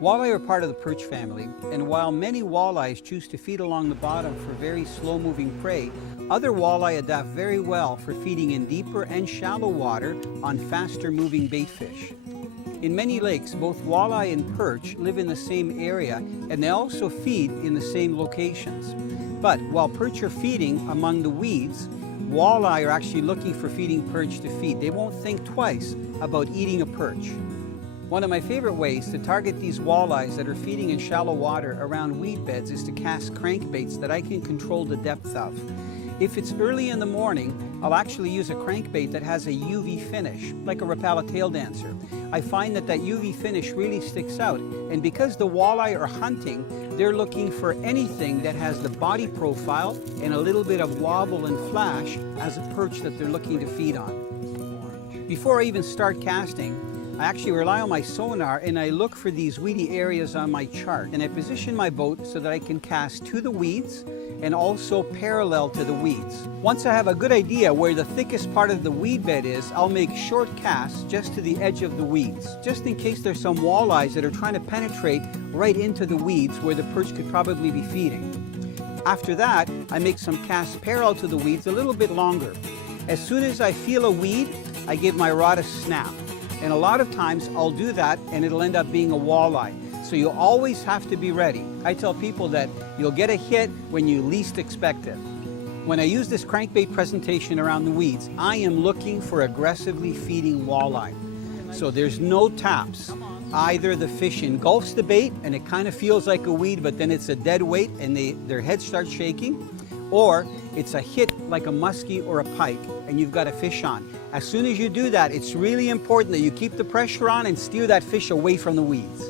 Walleye are part of the perch family, and while many walleyes choose to feed along the bottom for very slow-moving prey, other walleye adapt very well for feeding in deeper and shallow water on faster-moving bait fish. In many lakes, both walleye and perch live in the same area, and they also feed in the same locations. But while perch are feeding among the weeds, walleye are actually looking for feeding perch to feed. They won't think twice about eating a perch. One of my favorite ways to target these walleyes that are feeding in shallow water around weed beds is to cast crankbaits that I can control the depth of. If it's early in the morning, I'll actually use a crankbait that has a UV finish, like a Rapala tail dancer. I find that UV finish really sticks out, and because the walleye are hunting, they're looking for anything that has the body profile and a little bit of wobble and flash as a perch that they're looking to feed on. Before I even start casting, I actually rely on my sonar and I look for these weedy areas on my chart, and I position my boat so that I can cast to the weeds and also parallel to the weeds. Once I have a good idea where the thickest part of the weed bed is, I'll make short casts just to the edge of the weeds, just in case there's some walleyes that are trying to penetrate right into the weeds where the perch could probably be feeding. After that, I make some casts parallel to the weeds a little bit longer. As soon as I feel a weed, I give my rod a snap. And a lot of times I'll do that and it'll end up being a walleye. So you always have to be ready. I tell people that you'll get a hit when you least expect it. When I use this crankbait presentation around the weeds, I am looking for aggressively feeding walleye. So there's no taps. Either the fish engulfs the bait and it kind of feels like a weed, but then it's a dead weight and their head starts shaking, or it's a hit like a muskie or a pike and you've got a fish on. As soon as you do that, it's really important that you keep the pressure on and steer that fish away from the weeds.